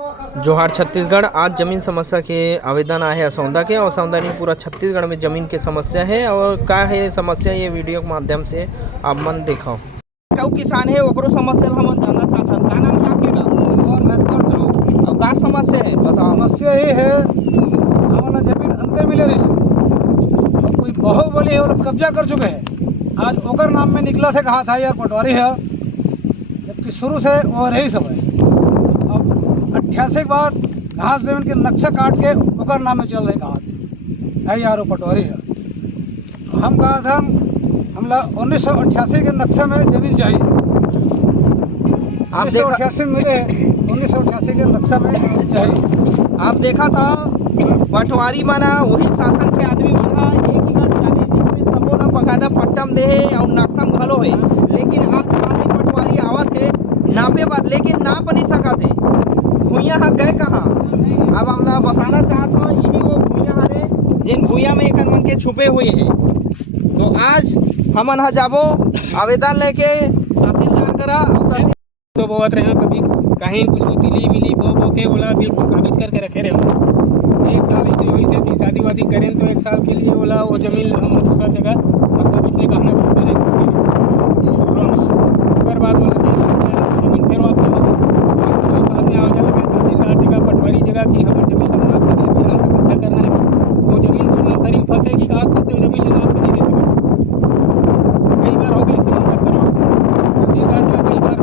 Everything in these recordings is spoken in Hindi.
जोहार छत्तीसगढ़। आज जमीन समस्या के आवेदन आए हैं असौदा के। असौदा नहीं, पूरा छत्तीसगढ़ में जमीन के समस्या है। और का है समस्या, ये वीडियो के माध्यम से आप मन देखो। कौ किसान है ओकरो समस्या हम जानना चाहता हूं। का नाम है आपके का? और महत्वपूर्ण ध्रुव। और का समस्या है बताओ। समस्या ये है हमारा जमीन अंतर मिले रही और कोई बाहुबली है, वो लोग कब्जा कर चुके हैं। आज ओकर नाम में निकला थे, कहा था यार पटवारी है, जबकि शुरू से वो रही सब है। अब 88 के बाद घास जमीन के नक्शा काट के ओकर नाम में चल रहे कहा है यार वो पटवारी है। हम कहा था हमला 1988 के नक्शे में जमीन चाहिए। आप 1988 में मिले, 1988 के नक्शा में चाहिए। आप देखा था पटवारी माना वही शासन के आदमी माना 1 एकड़ 40 जिसमें सबो ना बकायदा पट्टम दे है और नक्शा घलो है। लेकिन आज हमारे पटवारी आवत है नापे बाद, लेकिन नाप नहीं सका थे। भूया गए कहाँ? अब हमला बताना चाहता हूँ यही वो भूया हरे जिन भूया में एक मन के छुपे हुए हैं। तो आज हमन जाबो आवेदन लेके तहसीलदार करा तो बहुत रहे कभी कहीं कुछ तिली मिली बो के बोला बिल्कुल कागज करके रखे रहे। 1 साल ऐसे वैसे कि शादी वादी करें तो 1 साल के लिए बोला वो जमीन हम दूसरा जगह मतलब इसलिए कहना करें बाद बोला जमीन फिर वापस बाद में आवेदन लगा तहसीलदार जगह पटवारी जगह की हमारी जमीन कब्जा करना है। वो जमीन तो नर्सरी में फंसेगी आज तक तो जमीन लेना आपको नहीं दे सके। कई बार हो गई तहसीलदार जगह कई बार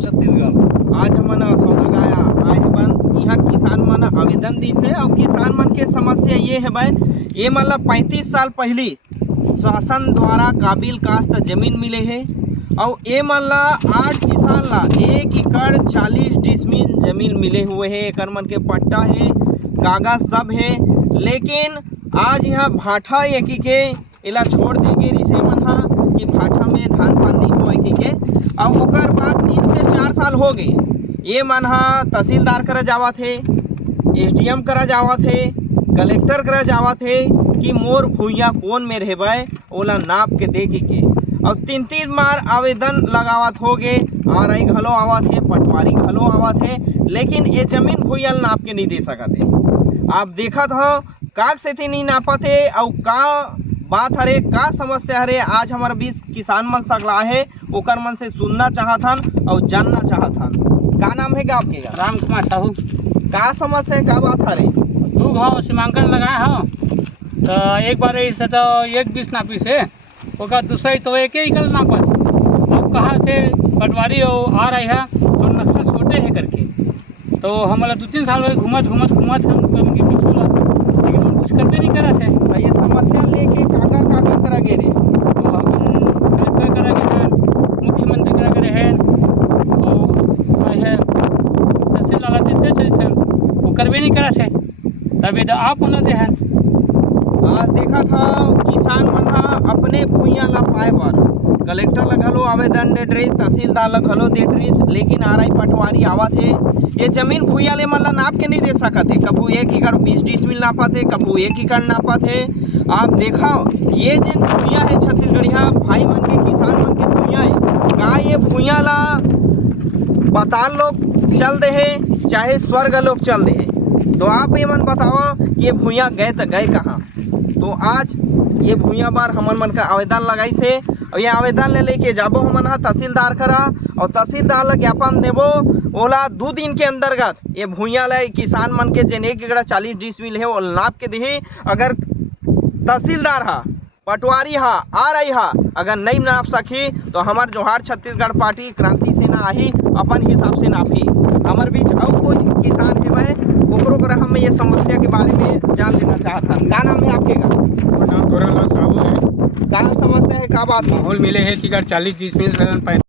छत्तीसगढ़। आज हमन सौदा गाया आए बन यहाँ किसान मन आवेदन दी से। और किसान मन के समस्या ये है भाई, ये मतलब 35 साल पहले शासन द्वारा काबिल कास्त जमीन मिले है। और ये मतलब 8 किसान ला 1 एकड़ 40 डिसमिल जमीन मिले हुए है। एक मन के पट्टा है, कागज सब है। लेकिन आज यहाँ भाठा एक के इला छोड़ दी गई से मन कि भाठा में धान पान नहीं हुआ के। और ओकर बाद 3 से 4 साल हो गए ये मन तहसीलदार करा जावा थे, SDM करा जावा थे, कलेक्टर करा जावा थे कि मोर भूया कौन में रहबे ओला नाप के दे के। और 3 बार आवेदन लगावत हो गए। RI घलो आवत है, पटवारी घलो आवत है, लेकिन ये जमीन भूया नाप के नहीं दे सकते। आप देखत हो काग से नहीं नापत है। और का बात हरे, का समस्या हरे, आज हमारे बीच किसान मन सगला है, ओकर मन से सुनना चाहथन और जानना चाहथन। का नाम है आपके? राम कुमार साहू। का समस्या है, का बात हरे? 2 घाव सीमांकन लगाए हो तो एक बार ऐसे तो 1 नापी से ओका दूसरा तो 1 एकड़ नापा थे। अब कहा थे पटवारी आ रही है तो नक्शा छोटे है करके। तो हमारा 2-3 साल में घूमत हम लेकिन हम कुछ करते नहीं करा थे। ये समस्या लेके काकर करा गे रे? तो हम कलेक्टर करा गए हैं, मुख्यमंत्री करा गए हैं और है तहसील लगा देते थे, वो करवे नहीं करा थे। तभी तो आप बोला दे हैं। आज देखा था किसान मन अपने भूया ला पाए बार कलेक्टर ला घलो आवेदन दे ड्रेस, तहसीलदार ला घलो दे ड्रेस, लेकिन RI पटवारी आवत है ये जमीन भूया ले मन ला नाप के नहीं दे सकते। कबू 1 एकड़ 20 डिसमिल नापा थे, कबू 1 एकड़ नापा थे। आप देखा ये जिन भूया है छत्तीसगढ़िया भाई मन के, किसान मन के भूया है, का ये भूया ला पाताल लोग चल दे है चाहे स्वर्ग लोग चल दे है। तो आप ये मन बताओ ये भूया गए तो गए कहाँ? तो आज ये भूया बार हमन मन का आवेदन लगाई से। और ये आवेदन ले लेके जाबो हमन तहसीलदार करा और तहसीलदार ला ज्ञापन देबो। ओला 2 दिन के अंतर्गत ये भूया ला किसान मन के जिन 1 एकड़ 40 डिसमिल है वो नाप के दे। अगर तहसीलदार पटवारी RI अगर नहीं नाप सकी तो हमार जोहार छत्तीसगढ़ पार्टी क्रांति सेना आही अपन हिसाब से नापी। हमार बीच और कोई किसान है भाई ओकरो कर हम ये समस्या के बारे में जान लेना चाहता। का नाम है आपके? नाम थोड़ा साहू है। का समस्या है, का बात है? माहौल मिले है कि 40 डिसमिल